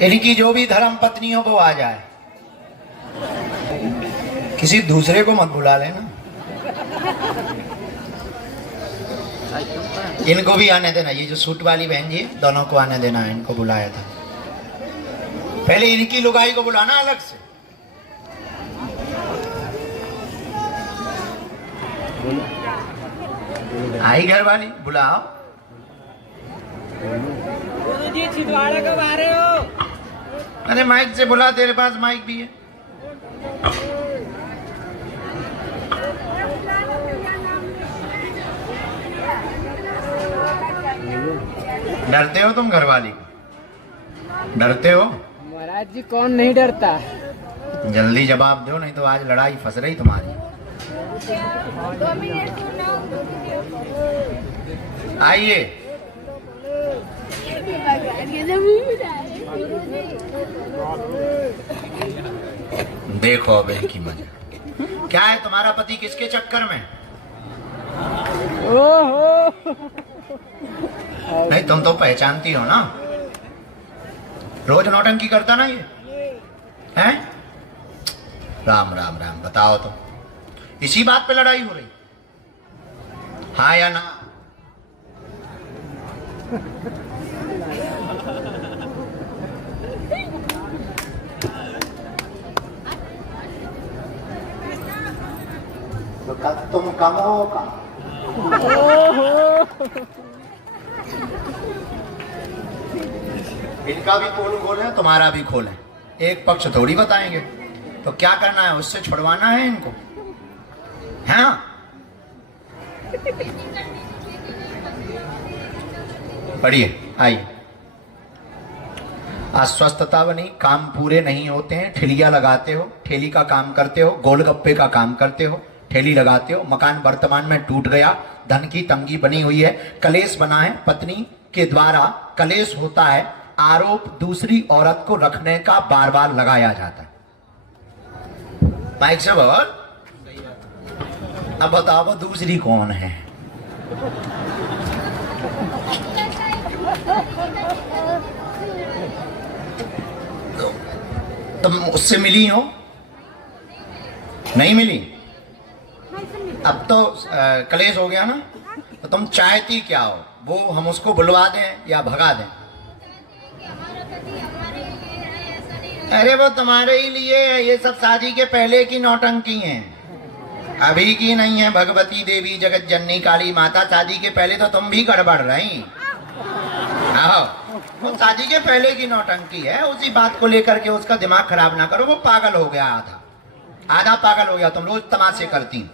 इनकी जो भी धर्म पत्नी हो वो आ जाए, किसी दूसरे को मत बुला लेना। इनको भी आने देना, ये जो सूट वाली बहन जी दोनों को आने देना, इनको बुलाया था। पहले इनकी लुगाई को बुलाना अलग से। आई घर वाली बुलाओ। जी छिंदवाड़ा कब आ रहे हो? अरे माइक से बुला, तेरे पास माइक भी है। डरते हो तुम घर वाली को? डरते हो? महाराज जी कौन नहीं डरता। जल्दी जवाब दो, नहीं तो आज लड़ाई फंस रही तुम्हारी। आइए। देखो अब की मजा क्या है। तुम्हारा पति किसके चक्कर में? ओहो नहीं, तुम तो पहचानती हो ना, रोज नौटंकी करता ना ये है। राम राम राम, बताओ तो इसी बात पे लड़ाई हो रही, हाँ या ना? तो कल तुम कम हो का? इनका भी पोल खोले, तुम्हारा भी खोले, एक पक्ष थोड़ी बताएंगे। तो क्या करना है, उससे छुड़वाना है इनको, हाँ? पढ़िए, आइए। अस्वस्थता बनी, काम पूरे नहीं होते हैं, ठेलियां लगाते हो, ठेली का काम करते हो, गोलगप्पे का काम करते हो, ठेली लगाते हो, मकान वर्तमान में टूट गया, धन की तंगी बनी हुई है, कलेश बना है, पत्नी के द्वारा कलेश होता है, आरोप दूसरी औरत को रखने का बार बार लगाया जाता है। माइक से बोल। अब बताओ वो दूसरी कौन है? तुम उससे मिली हो? नहीं मिली? अब तो कलेश हो गया ना, तो तुम चाहती क्या हो? वो हम उसको बुलवा दें या भगा दें? अरे वो तुम्हारे ही लिए है, ये सब शादी के पहले की नौटंकी हैं, अभी की नहीं है। भगवती देवी जगत जननी काली माता, शादी के पहले तो तुम भी गड़बड़ रही। आओ, वो शादी के पहले की नौटंकी है, उसी बात को लेकर के उसका दिमाग खराब ना करो। वो पागल हो गया, आधा पागल हो गया। तुम रोज तमाशे करती।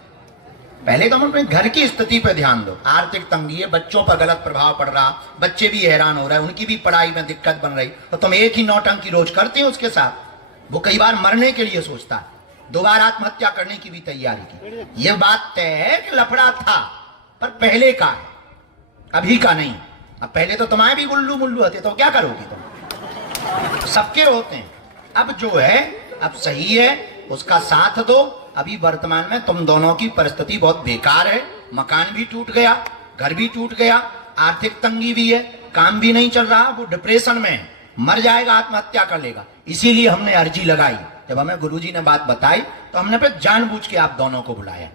पहले तुम अपने घर की स्थिति पे ध्यान दो। आर्थिक तंगी है, बच्चों पर गलत प्रभाव पड़ रहा, बच्चे भी हैरान हो रहे हैं, उनकी भी पढ़ाई में दिक्कत बन रही, तो तुम एक ही नौटंकी रोज करते हो उसके साथ। वो कई बार मरने के लिए सोचता है, 2 बार आत्महत्या करने की भी तैयारी की। ये बात तय है कि लफड़ा था, पर पहले का है, अभी का नहीं। अब पहले तो तुम्हारे भी गुल्लू मुल्लू होते, तो क्या करोगी तुम? सबके होते हैं। अब जो है, अब सही है, उसका साथ दो। अभी वर्तमान में तुम दोनों की परिस्थिति बहुत बेकार है, मकान भी टूट गया, घर भी टूट गया, आर्थिक तंगी भी है, काम भी नहीं चल रहा, वो डिप्रेशन में है, मर जाएगा, आत्महत्या कर लेगा। इसीलिए हमने अर्जी लगाई। जब हमें गुरुजी ने बात बताई तो हमने फिर जानबूझ के आप दोनों को बुलाया।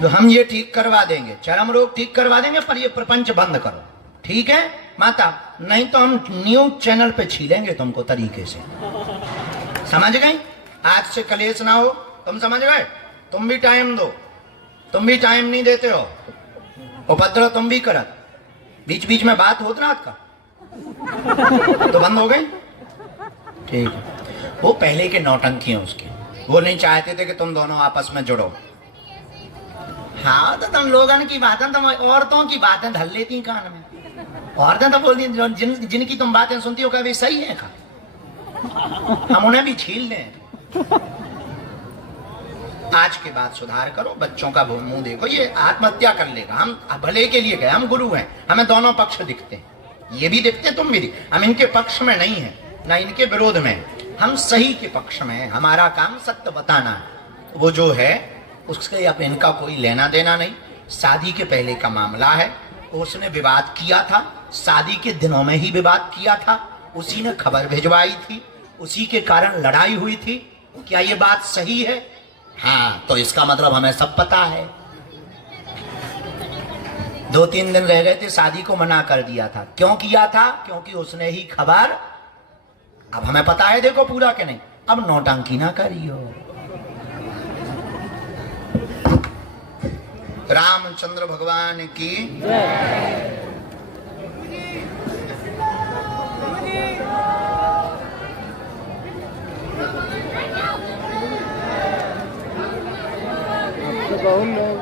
तो हम ये ठीक करवा देंगे, चरम रोग ठीक करवा देंगे, पर ये प्रपंच बंद करो, ठीक है माता? नहीं तो हम न्यूज चैनल पे छीलेंगे तुमको तरीके से, समझ गई? आज से कलेश ना हो, तुम समझ गए? तुम भी टाइम दो, तुम भी टाइम नहीं देते हो, उपद्रव तुम भी करत, बीच बीच में बात होत रात का तो बंद हो गई, ठीक है? वो पहले के नौटंकी हैं उसकी, वो नहीं चाहते थे कि तुम दोनों आपस में जुड़ो। हाँ, तो तुम लोगों की बातें, तुम औरतों की बातें ढल लेती कान में। औरतें तो बोलती जिनकी तुम बातें सुनती हो, कभी सही है का? हम उन्हें भी छील लें। आज के बाद सुधार करो, बच्चों का मुंह देखो, ये आत्महत्या कर लेगा। हम भले के लिए गए, हम गुरु हैं, हमें दोनों पक्ष दिखते हैं, ये भी दिखते, तुम भी दिखते। हम इनके पक्ष में नहीं है, ना इनके विरोध में, हम सही के पक्ष में हैं। हमारा काम सत्य बताना है। वो जो है उसके अब इनका कोई लेना देना नहीं। शादी के पहले का मामला है, उसने विवाद किया था, शादी के दिनों में ही विवाद किया था, उसी ने खबर भिजवाई थी, उसी के कारण लड़ाई हुई थी। क्या ये बात सही है? हाँ, तो इसका मतलब हमें सब पता है। 2-3 दिन रह गए थे, शादी को मना कर दिया था। क्यों किया था? क्योंकि उसने ही खबर। अब हमें पता है देखो पूरा के नहीं। अब नौटंकी ना करियो। रामचंद्र भगवान की तो बहुत लोग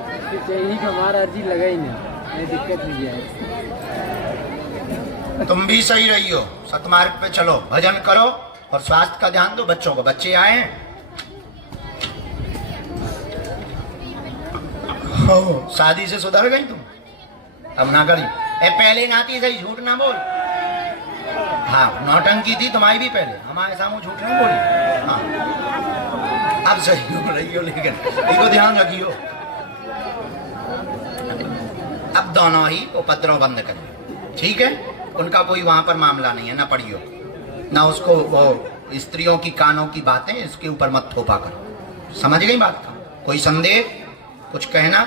यही का हमारा अर्जी लगा ही नहीं, दिक्कत नहीं है। तुम भी सही रही हो, सतमार्ग पे चलो, भजन करो और स्वास्थ्य का ध्यान दो। बच्चों को, बच्चे आए हो, शादी से सुधर गई तुम, अब ना करी। पहले नाती सही, झूठ ना बोल। हाँ, नौटंकी थी तुम्हारी भी पहले, हमारे सामने झूठ नहीं बोली। हाँ, अब सही हो रही हो, लेकिन इसको ध्यान रखियो। अब दोनों ही उपद्रव बंद करें, ठीक है? उनका कोई वहां पर मामला नहीं है, ना पढ़ियो, ना उसको वो स्त्रियों की कानों की बातें इसके ऊपर मत थोपा करो। समझ गई बात का? कोई संदेह, कुछ कहना?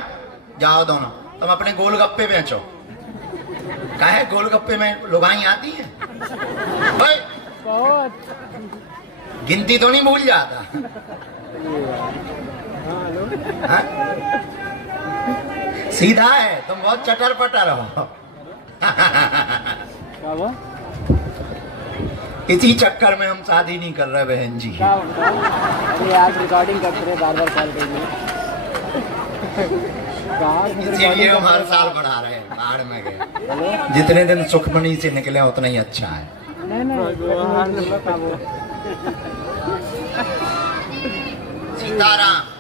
जाओ दोनों, तुम अपने गोलगप्पे बेचो। क्या है, गोलगप्पे में लुगाई आती है? बहुत गिनती तो नहीं भूल जाता? हाँ? सीधा है, तुम बहुत चटर पटर हो। इसी चक्कर में हम शादी नहीं कर रहे बहन जी। अरे आज रिकॉर्डिंग करते रहे बार कॉल करिए। इसीलिए हम हर साल बढ़ा रहे हैं, बाढ़ में गए। जितने दिन सुखमणि से निकले उतना ही अच्छा है। नहीं सीताराम।